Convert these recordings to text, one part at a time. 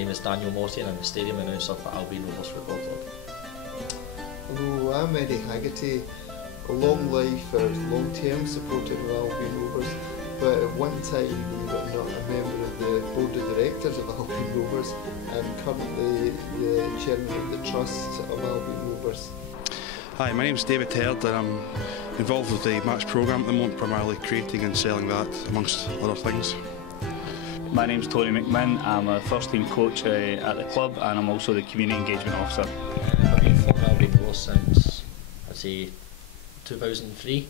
name is Daniel Morty and I'm the stadium announcer for Albion Rovers Football Club. Hello, I'm Eddie Haggerty, a long life or long-term supporter of Albion Rovers, but at one time, believe it or not, a member of the board of directors of Albion Rovers and currently the chairman of the trust of Albion Rovers. Hi, my name is David Herd and I'm involved with the match programme at the moment, primarily creating and selling that amongst other things. My name's Tony McMinn, I'm a first team coach at the club and I'm also the community engagement officer. I've been following Albion Rovers since, I'd say, 2003.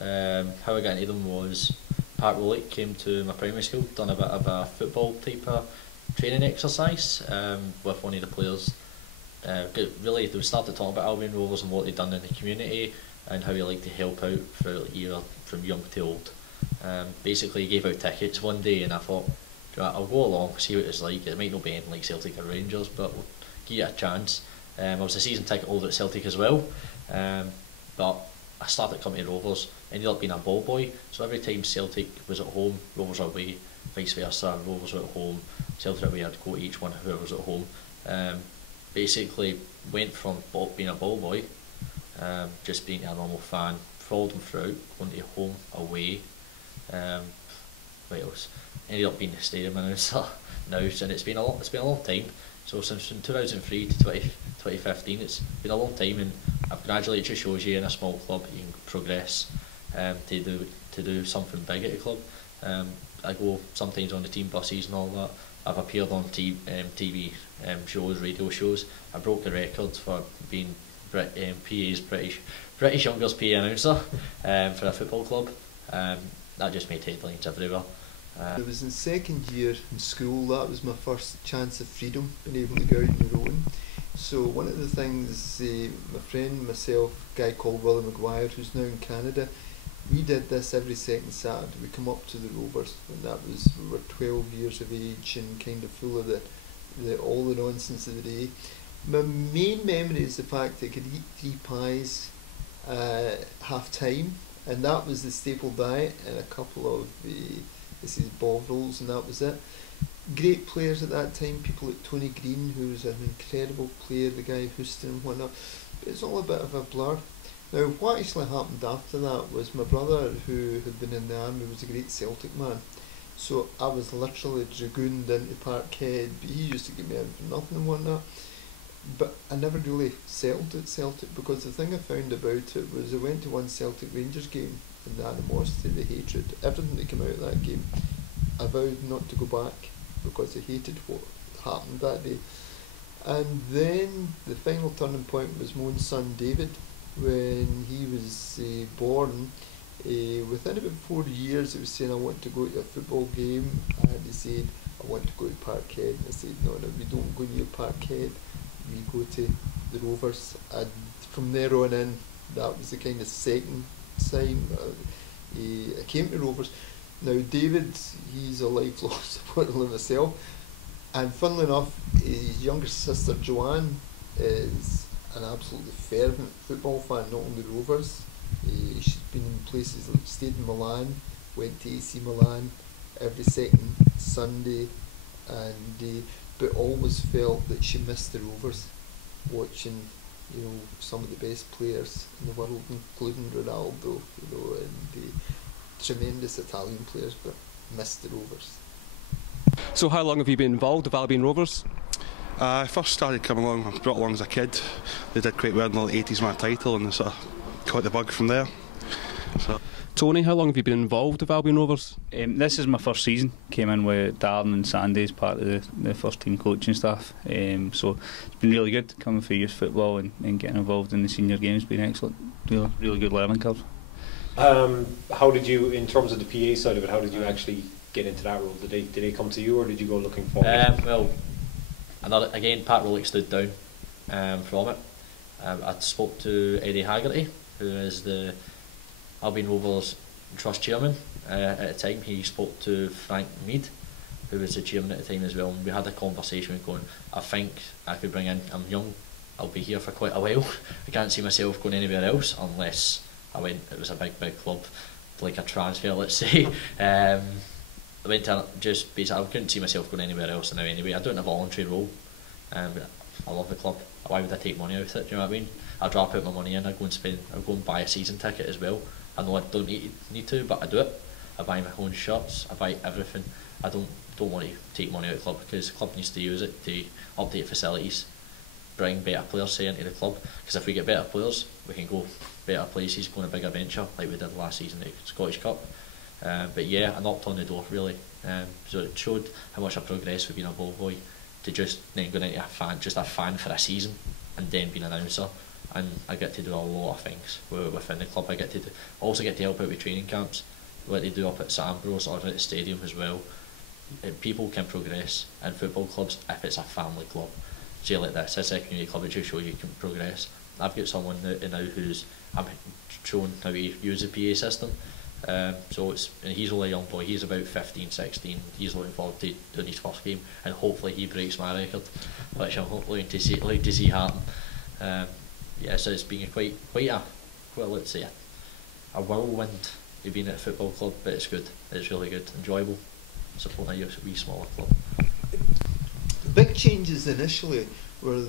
How I got into them was Pat Rowley came to my primary school, done a bit of a football type of training exercise with one of the players. Really, they started talking about Albion Rovers and what they'd done in the community and how he liked to help out for year from young to old. Basically, he gave out tickets one day and I thought, I'll go along, see what it's like. It might not be anything like Celtic or Rangers, but we'll give it a chance. I was a season ticket holder at Celtic as well, but I started coming to Rovers, ended up being a ball boy, so every time Celtic was at home, Rovers were away, vice versa, Rovers were at home, Celtic away, I'd go to each one, whoever was at home. Basically went from being a ball boy, just being a normal fan, followed them throughout, going to home, away, what else? Ended up being the stadium announcer now, and it's been a long time. So since from 2003 to 2015, it's been a long time, and I've gradually, it just shows you in a small club you can progress to do something big at a club. I go sometimes on the team buses and all that. I've appeared on TV shows, radio shows. I broke the record for being PA's British youngest PA announcer for a football club. That just made headlines everywhere. I was in second year in school. That was my first chance of freedom, being able to go out on your own. So one of the things, my friend, myself, a guy called Willie Maguire, who's now in Canada, we did this every second Saturday. We come up to the Rovers, and we were 12 years of age and kind of full of all the nonsense of the day. My main memory is the fact that I could eat 3 pies half time, and that was the staple diet, and a couple of Bovrils, and that was it. Great players at that time, people like Tony Green, who was an incredible player, the guy Houston and whatnot, but it's all a bit of a blur. Now what actually happened after that was my brother, who had been in the army, was a great Celtic man, so I was literally dragooned into Parkhead, but he used to get me in for nothing and whatnot. But I never really settled at Celtic, because the thing I found about it was I went to one Celtic Rangers game, and the animosity, the hatred, everything that came out of that game, I vowed not to go back because I hated what happened that day. And then the final turning point was my own son David. When he was born, within about 4 years, he was saying, I want to go to a football game, and he said, I want to go to Parkhead, and I said, no, we don't go near Parkhead, we go to the Rovers. And from there on in, that was the kind of second time I came to Rovers. Now David, he's a lifelong supporter of myself, and funnily enough, his younger sister Joanne is an absolutely fervent football fan, not only Rovers. She's been in places like, stayed in Milan, went to AC Milan every second Sunday, and but always felt that she missed the Rovers, watching some of the best players in the world, including Ronaldo, and the tremendous Italian players, but missed the Rovers. So how long have you been involved with Albion Rovers? I first started coming along, I was brought along as a kid. They did quite well in the 80s, my title, and I sort of caught the bug from there. So. Tony, how long have you been involved with Albion Rovers? This is my first season. Came in with Darren and Sandy as part of the first team coaching staff. So it's been really good coming for youth football and getting involved in the senior games. Been excellent. Really good learning curve. How did you, in terms of the PA side of it, how did you actually get into that role? Did they come to you, or did you go looking for it? Well, again, Pat Rowley stood down from it. I spoke to Eddie Haggerty, who is the Albion Rovers Trust Chairman at the time. He spoke to Frank Mead, who was the chairman at the time as well, and we had a conversation going, I think I could bring in, I'm young, I'll be here for quite a while, I can't see myself going anywhere else unless it was a big club, like a transfer, let's say. I went to just basically, I couldn't see myself going anywhere else now anyway. I do it in a voluntary role. I love the club. Why would I take money out of it? Do you know what I mean? I'll drop out my money in. I go and buy a season ticket as well. I know I don't need to, but I do it. I buy my own shirts. I buy everything. I don't want to take money out of the club, because the club needs to use it to update facilities, bring better players into the club. Because if we get better players, we can go better places, go on a bigger venture like we did last season at the Scottish Cup. But yeah, I knocked on the door really. So it showed how much I progressed with being a ball boy to just then going into a fan for a season and then being an announcer. And I get to do a lot of things within the club. I also get to help out with training camps, what they do up at St Ambrose or at the stadium as well. People can progress in football clubs if it's a family club. Say like this, it's a community club, it just shows you can progress. I've got someone now who's I'm shown how to use the PA system. And he's only a young boy, he's about 15, 16, he's looking forward to doing his first game, and hopefully he breaks my record, which I'm hoping to see happen. So it's been quite a whirlwind of being at a football club, but it's good, it's really good, enjoyable, supporting a wee smaller club. The big changes initially were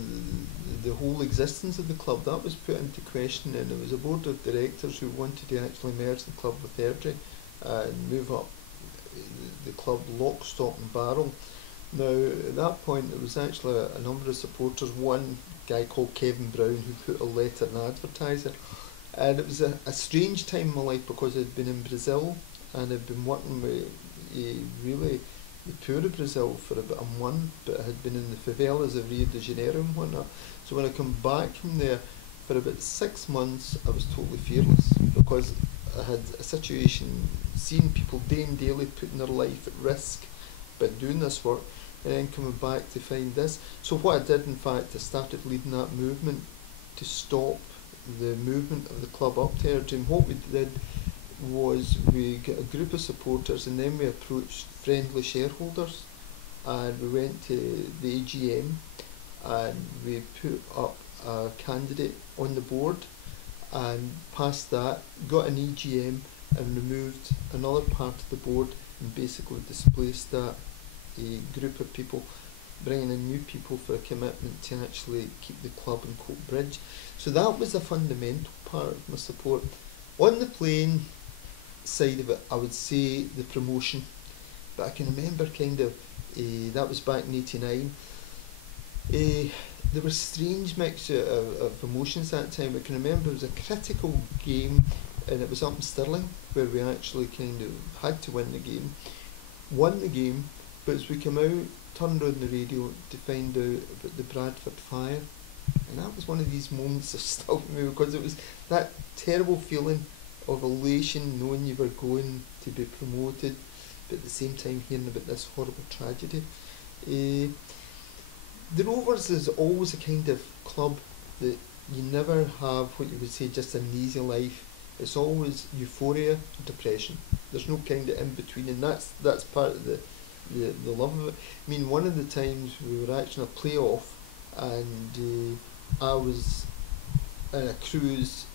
the whole existence of the club. That was put into question, and it was a board of directors who wanted to actually merge the club with Airdrie and move up the club lock, stock and barrel. Now at that point there was actually a number of supporters, one guy called Kevin Brown who put a letter in Advertiser, and it was a strange time in my life because I'd been in Brazil and I'd been working with really the poor of Brazil for about a month, but I had been in the favelas of Rio de Janeiro and whatnot. So when I come back from there, for about 6 months I was totally fearless, because I had a situation, seeing people day and daily putting their life at risk by doing this work, and then coming back to find this. So what I did, in fact, I started leading that movement to stop the movement of the club up to Airdrie. And what we did was we got a group of supporters, and then we approached friendly shareholders, and we went to the AGM and we put up a candidate on the board, and past that got an EGM and removed another part of the board, and basically displaced that a group of people, bringing in new people for a commitment to actually keep the club in Coatbridge. So that was a fundamental part of my support. On the playing side of it, I would say the promotion, but I can remember that was back in '89. There was a strange mixture of emotions that time. I can remember it was a critical game, and it was up in Stirling where we actually had to win the game. Won the game, but as we came out, turned on the radio to find out about the Bradford fire, and that was one of these moments that stuck with me, because it was that terrible feeling of elation knowing you were going to be promoted, but at the same time hearing about this horrible tragedy. The Rovers is always a kind of club that you never have what you would say just an easy life. It's always euphoria, depression. There's no kind of in between, and that's part of the love of it. I mean, one of the times we were actually in a playoff, and I was in a cruise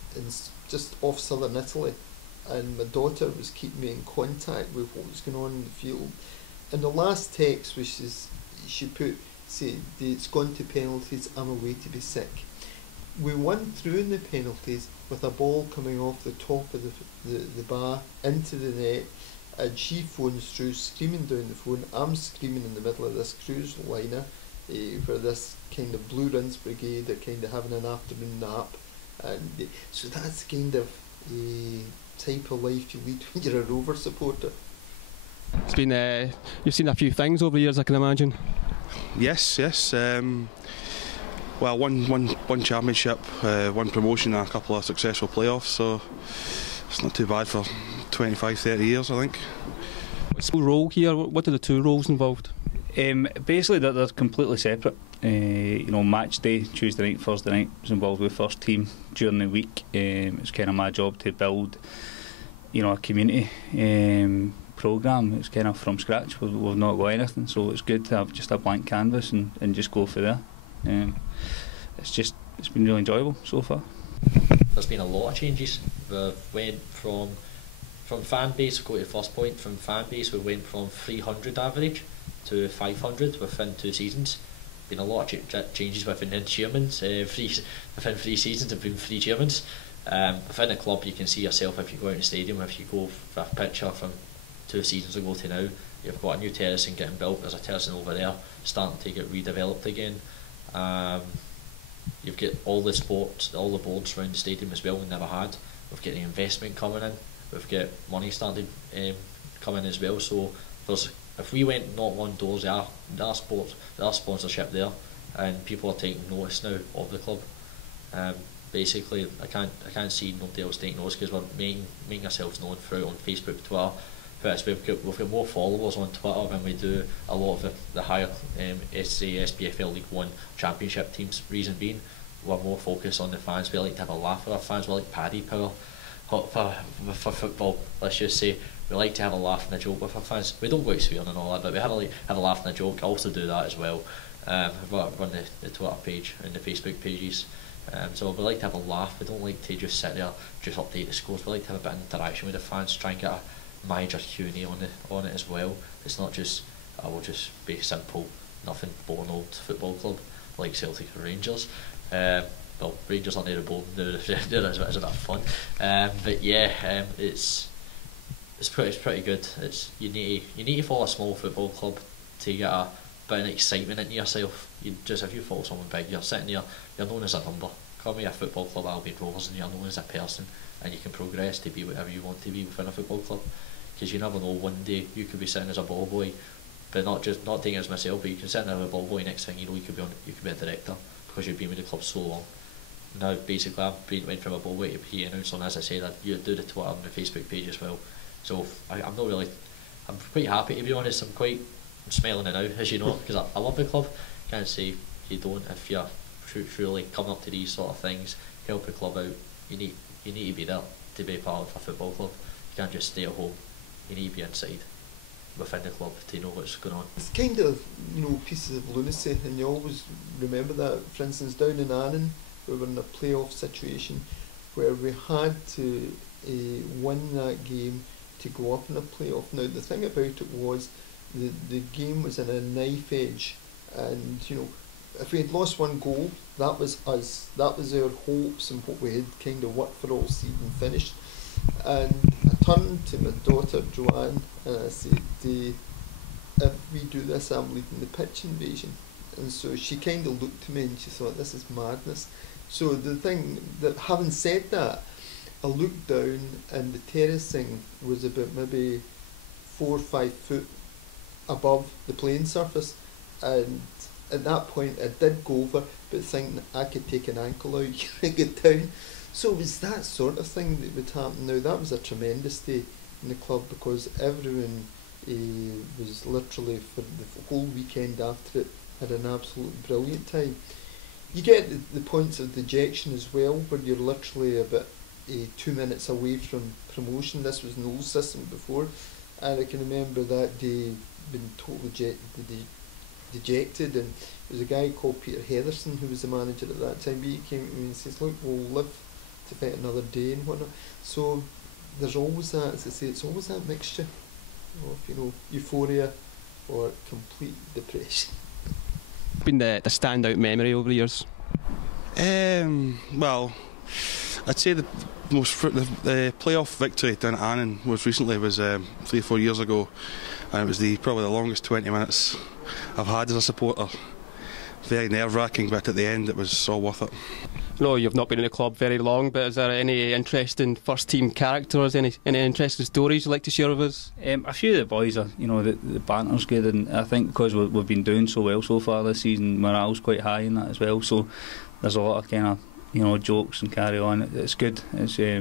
just off southern Italy, and my daughter was keeping me in contact with what was going on in the field. And the last text, which is she put, say, it's gone to penalties, I'm away to be sick. We won through in the penalties with a ball coming off the top of the bar into the net, and she phones through screaming down the phone. I'm screaming in the middle of this cruise liner where this kind of Blue Rinse Brigade are kind of having an afternoon nap, and so that's the kind of type of life you lead when you're a Rovers supporter. It's been you've seen a few things over the years, I can imagine. Yes. Well, one championship, one promotion, and a couple of successful playoffs, so it's not too bad for 25, 30 years, I think. What's the role here? What are the two roles involved? Basically, they're completely separate. Match day, Tuesday night, Thursday night, was involved with first team during the week. It's kind of my job to build, a community programme. It's kind of from scratch. We've not got anything, so it's good to have just a blank canvas and just go for there. It's been really enjoyable so far. There's been a lot of changes. We've went from from fan base, go to the first point, from fan base we went from 300 average to 500 within 2 seasons. Been a lot of changes within the chairmans. Within 3 seasons there have been 3 chairmans. Within the club you can see yourself if you go out in the stadium, if you go for a picture from 2 seasons ago to now, you've got a new terracing getting built, there's a terracing over there starting to get redeveloped again. You've got all the sports, all the boards around the stadium as well we never had. We've got the investment coming in, we've got money starting coming as well, so if we went knock on doors, there are sponsorship there and people are taking notice now of the club. Basically I can't see nobody else taking notice because we're making ourselves known through on Facebook, Twitter. We've got more followers on Twitter than we do a lot of the higher SPFL League 1 Championship teams. Reason being, we're more focused on the fans. We like to have a laugh with our fans. We like paddy power for football. Let's just say we like to have a laugh and a joke with our fans. We don't go out swearing and all that, but we have a laugh and a joke. I also do that as well. I've run the Twitter page and the Facebook pages. So we like to have a laugh. We don't like to just sit there, just update the scores. We like to have a bit of interaction with the fans, try and get a manager Q&A on it as well. It's not just I will just be simple, nothing boring old football club like Celtic or Rangers. Well, Rangers are near the bone. They're a bit of fun. But yeah, it's pretty good. You need to follow a small football club to get a bit of excitement into yourself. If you follow someone big, you're sitting there, you're known as a number. Come with a football club, Albion Rovers, and you're known as a person, and you can progress to be whatever you want to be within a football club. Because you never know, one day you could be sitting as a ball boy, but not taking it as myself, but you can sit as a ball boy, next thing you know you could be a director because you've been with the club so long. Now basically went from a ball boy to PA announcer, and as I said, you do the Twitter and the Facebook page as well. So I'm quite happy, to be honest. I'm smiling now, as you know, because I love the club. Can't say you don't if you're truly coming up to these sort of things, help the club out. You need to be there to be part of a football club. You can't just stay at home. You need to be inside within the club to know what's going on. It's kind of, pieces of lunacy, and you always remember that. For instance, down in Annan, we were in a playoff situation where we had to win that game to go up in a playoff. Now the thing about it was the game was in a knife edge, and if we had lost one goal, that was us. That was our hopes and what we had kind of worked for all season finished. And I turned to my daughter Joanne and I said, if we do this, I'm leading the pitch invasion. And so she kind of looked to me and she thought, this is madness. So the thing that, having said that, I looked down and the terracing was about maybe 4 or 5 foot above the playing surface, and at that point I did go over, but thinking I could take an ankle out and get down. So it was that sort of thing that would happen. Now that was a tremendous day in the club because everyone was literally, for the whole weekend after it, had an absolute brilliant time. You get the points of dejection as well, where you're literally about 2 minutes away from promotion. This was an old system before, and I can remember that day being totally dejected, and there was a guy called Peter Heatherson who was the manager at that time. He came to me and says, look, we'll live to fight another day and whatnot. So there's always that, as I say, it's always that mixture of euphoria or complete depression. Been the standout memory over the years? Well, I'd say the playoff victory down at Annan was 3 or 4 years ago, and it was probably the longest 20 minutes I've had as a supporter. Very nerve-wracking, but at the end it was all worth it. No, you've not been in the club very long, but is there any interesting first-team characters, any interesting stories you'd like to share with us? A few of the boys are, the banter's good, and I think because we've been doing so well so far this season, morale's quite high in that as well. So there's a lot of kind of jokes and carry on. It's good. It's they're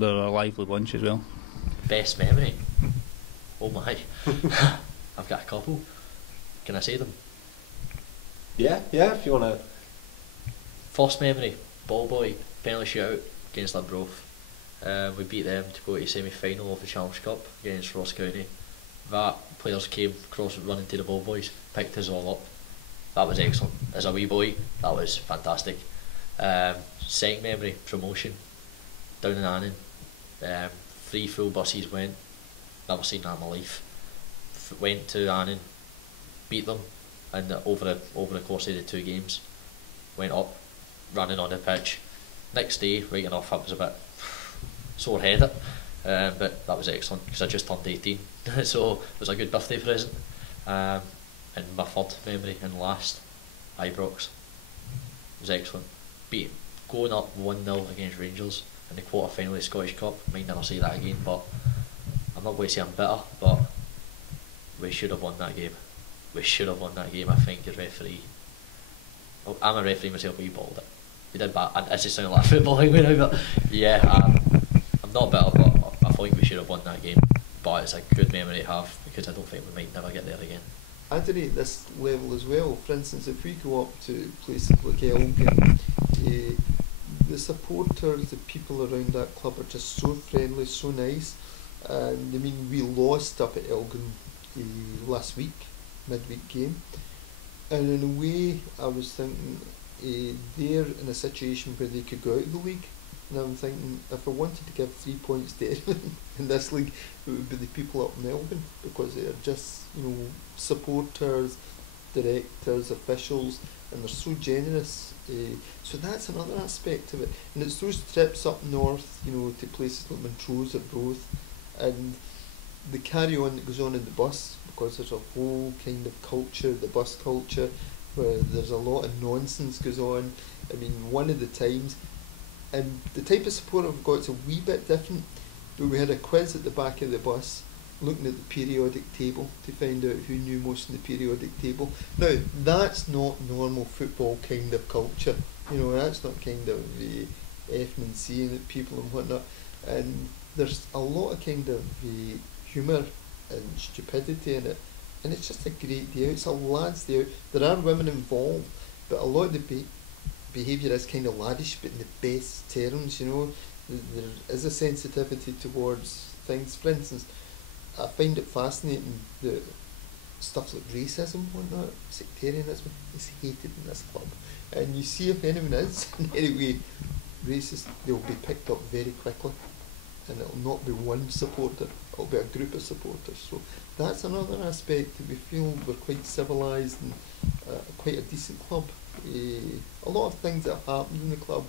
a lively bunch as well. Best memory? Oh my! I've got a couple. Can I say them? Yeah. If you want to. First memory, ball boy, penalty shootout against Arbroath. We beat them to go to the semi-final of the Challenge Cup against Ross County. That players came across running to the ball boys, picked us all up. That was excellent. As a wee boy, that was fantastic. Second memory, promotion, down in Annan. 3 full buses went. Never seen that in my life. Went to Annan, beat them, and over the course of the 2 games, went up, running on the pitch. Next day, right enough, I was a bit sore headed, but that was excellent because I just turned 18, so it was a good birthday present. And my third memory and last, Ibrox, it was excellent. Going up 1-0 against Rangers in the quarter-final of the Scottish Cup. Might never say that again, but I'm not going to say I'm bitter, but we should have won that game. We should have won that game. I think the referee, I'm a referee myself, but he balled it. He did bad. It just sounded like a football thing now, but yeah, I'm not bitter, but I think we should have won that game. But it's a good memory to have because I don't think we might never get there again. I do at this level as well. For instance, if we go up to places like Elgin, the supporters, the people around that club are just so friendly, so nice. And I mean, we lost up at Elgin last week, midweek game. And in a way, I was thinking they're in a situation where they could go out of the league. And I'm thinking, if I wanted to give 3 points to anyone in this league, it would be the people up in Melbourne, because they're just, supporters, directors, officials, and they're so generous. So that's another aspect of it. And it's those trips up north, to places like Montrose or Roth, and the carry-on that goes on in the bus, because there's a whole kind of culture, the bus culture, where there's a lot of nonsense goes on. I mean, one of the times, and the type of support I've got is a wee bit different, but we had a quiz at the back of the bus looking at the periodic table to find out who knew most in the periodic table. Now, that's not normal football kind of culture, that's not kind of effing and seeing at people and whatnot, and there's a lot of kind of humour and stupidity in it, and it's just a great day out. It's a lads day out. There are women involved, but a lot of the behaviour is kind of laddish, but in the best terms. There is a sensitivity towards things. For instance, I find it fascinating that stuff like racism and whatnot, sectarianism, is hated in this club. And you see if anyone is in any way racist, they'll be picked up very quickly. And it'll not be one supporter, it'll be a group of supporters. So that's another aspect that we feel we're quite civilised and quite a decent club. A lot of things that have happened in the club.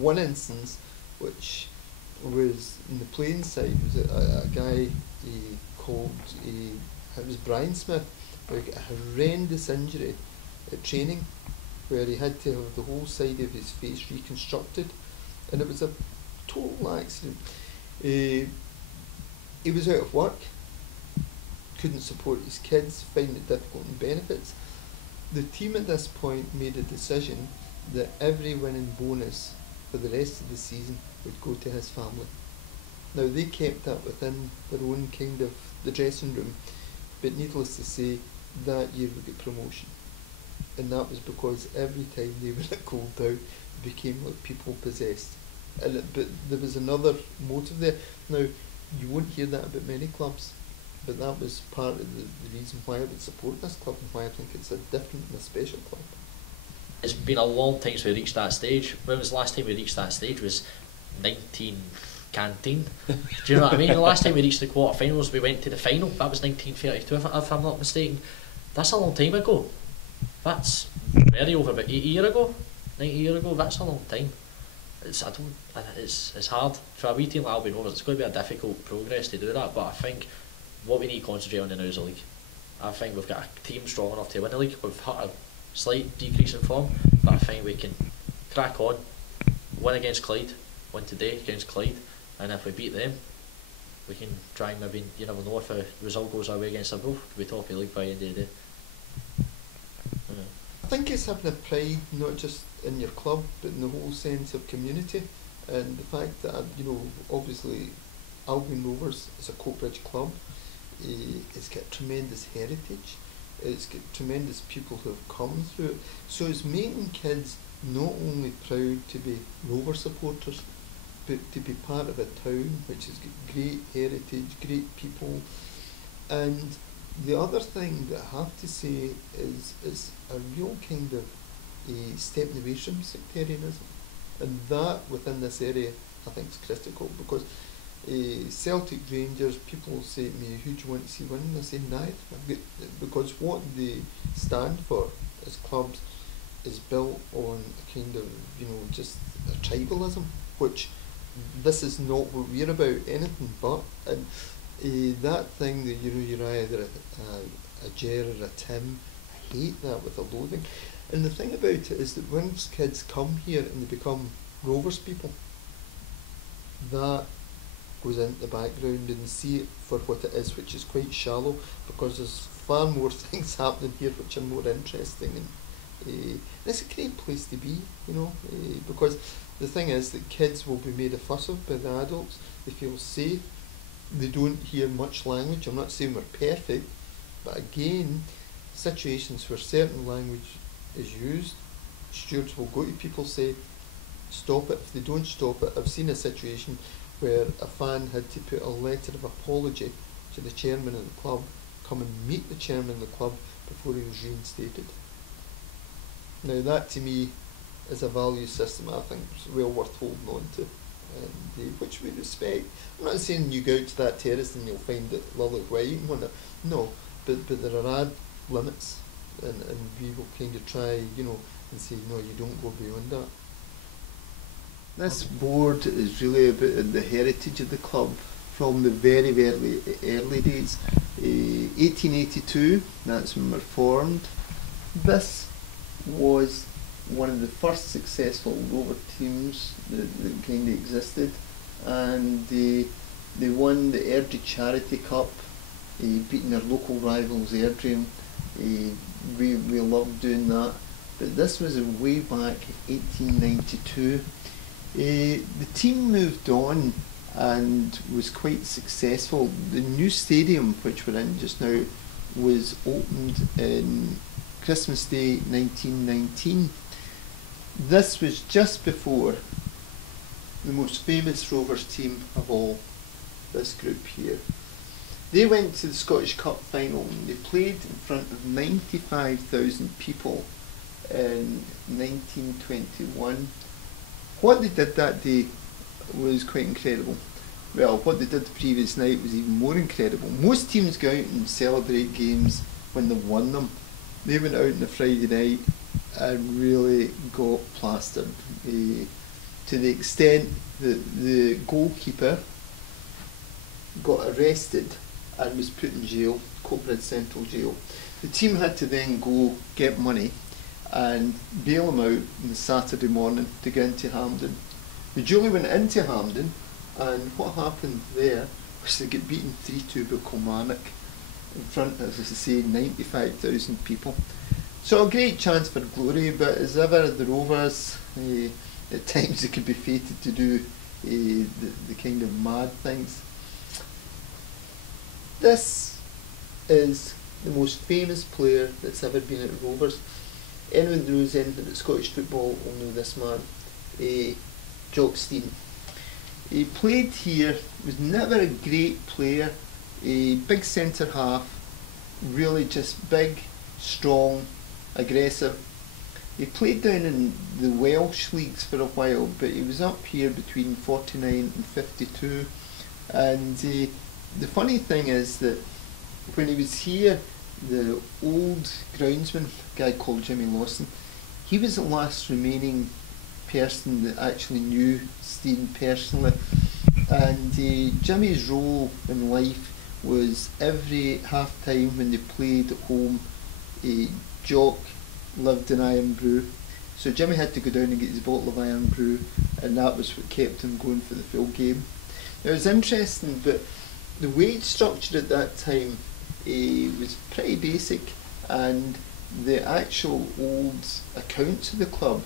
One instance, which was in the playing side, was a guy called, it was Brian Smith, who got a horrendous injury at training, where he had to have the whole side of his face reconstructed, and it was a total accident. He was out of work, couldn't support his kids, found it difficult in benefits. The team at this point made a decision that every winning bonus for the rest of the season would go to his family. Now, they kept that within their own kind of the dressing room, but needless to say, that year we got promotion. And that was because every time they were at cold down, it became like people possessed. But there was another motive there. Now, you won't hear that about many clubs, but that was part of the reason why I would support this club and why I think it's a different and a special club. It's been a long time since we reached that stage. When was the last time we reached that stage? Was 1914. Do you know what I mean? The last time we reached the quarter-finals, we went to the final. That was 1932, if I'm not mistaken. That's a long time ago. That's very over about 80 years ago, 90 years ago. That's a long time. It's hard for a wee team like Albion Rovers. It's going to be a difficult progress to do that, but I think what we need to concentrate on now is the league. I think we've got a team strong enough to win the league. We've had a slight decrease in form, but I think we can crack on, win against Clyde, win today against Clyde, and if we beat them, we can try and maybe, you never know, if a result goes our way against them both, could be top of the league by the end of the day. I think it's having a pride not just in your club, but in the whole sense of community, and the fact that, obviously Albion Rovers is a Coatbridge club. It's got tremendous heritage, it's got tremendous people who have come through it, so it's making kids not only proud to be Rover supporters, but to be part of a town which has got great heritage, great people. And the other thing that I have to say is a real kind of a step away from sectarianism, and that within this area I think is critical, because Celtic Rangers, people will say to me, who do you want to see win? And I say neither. Because what they stand for as clubs is built on a kind of, just a tribalism, which this is not what we're about, anything but. And that thing that, you're either a Ger or a Tim, I hate that with a loathing. And the thing about it is that once kids come here and they become Rovers people, that goes into the background and see it for what it is, which is quite shallow, because there's far more things happening here which are more interesting, and it's a great place to be, because the thing is that kids will be made a fuss of by the adults. They feel safe, they don't hear much language. I'm not saying we're perfect, but again, situations where certain language is used, stewards will go to people, say stop it. If they don't stop it, I've seen a situation where a fan had to put a letter of apology to the chairman of the club, come and meet the chairman of the club before he was reinstated. Now that to me is a value system I think is well worth holding on to, and which we respect. I'm not saying you go out to that terrace and you'll find it lovely white and whatnot, no, but there are limits, and we will kind of try, and say no, you don't go beyond that. This board is really about the heritage of the club from the very, very early days. 1882, that's when we were formed. This was one of the first successful Rover teams that kind of existed, and they won the Airdrie Charity Cup, beating their local rivals Airdrie. We loved doing that, but this was way back 1892. The team moved on and was quite successful. The new stadium, which we're in just now, was opened in Christmas Day 1919. This was just before the most famous Rovers team of all, this group here. They went to the Scottish Cup final and they played in front of 95,000 people in 1921. What they did that day was quite incredible. Well, what they did the previous night was even more incredible. Most teams go out and celebrate games when they've won them. They went out on the Friday night and really got plastered, to the extent that the goalkeeper got arrested and was put in jail, Coatbridge Central Jail. The team had to then go get money and bail him out on the Saturday morning to go into Hampden. The Julie went into Hampden, and what happened there was they got beaten 3-2 by Kilmarnock in front of, as I say, 95,000 people. So a great chance for glory, but as ever the Rovers, at times they could be fated to do the kind of mad things. This is the most famous player that's ever been at Rovers. Anyone who knows anything about Scottish football will know this man, Jock Stein. He played here, was never a great player, a big centre half, really just big, strong, aggressive. He played down in the Welsh leagues for a while, but he was up here between 49 and 52. And the funny thing is that when he was here, the old groundsman, a guy called Jimmy Lawson, he was the last remaining person that actually knew Stein personally. And Jimmy's role in life was every half time when they played at home, Jock lived in Iron Brew, so Jimmy had to go down and get his bottle of Iron Brew, and that was what kept him going for the full game. Now it was interesting, but the wage structure at that time was pretty basic, and the actual old accounts of the club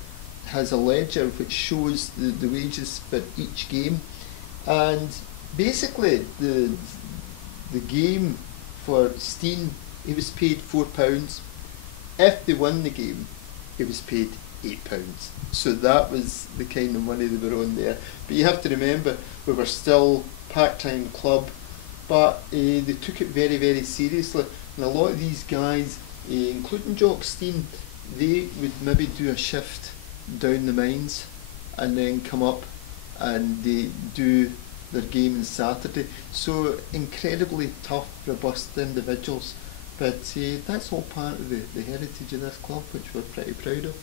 has a ledger which shows the wages for each game, and basically the game for Stein, he was paid £4. If they won the game, he was paid £8. So that was the kind of money they were on there. But you have to remember, we were still part-time club, but they took it very, very seriously. And a lot of these guys, including Jock Stein, they would maybe do a shift down the mines and then come up and they do their game on Saturday. So incredibly tough, robust individuals. But that's all part of the heritage of this club, which we're pretty proud of.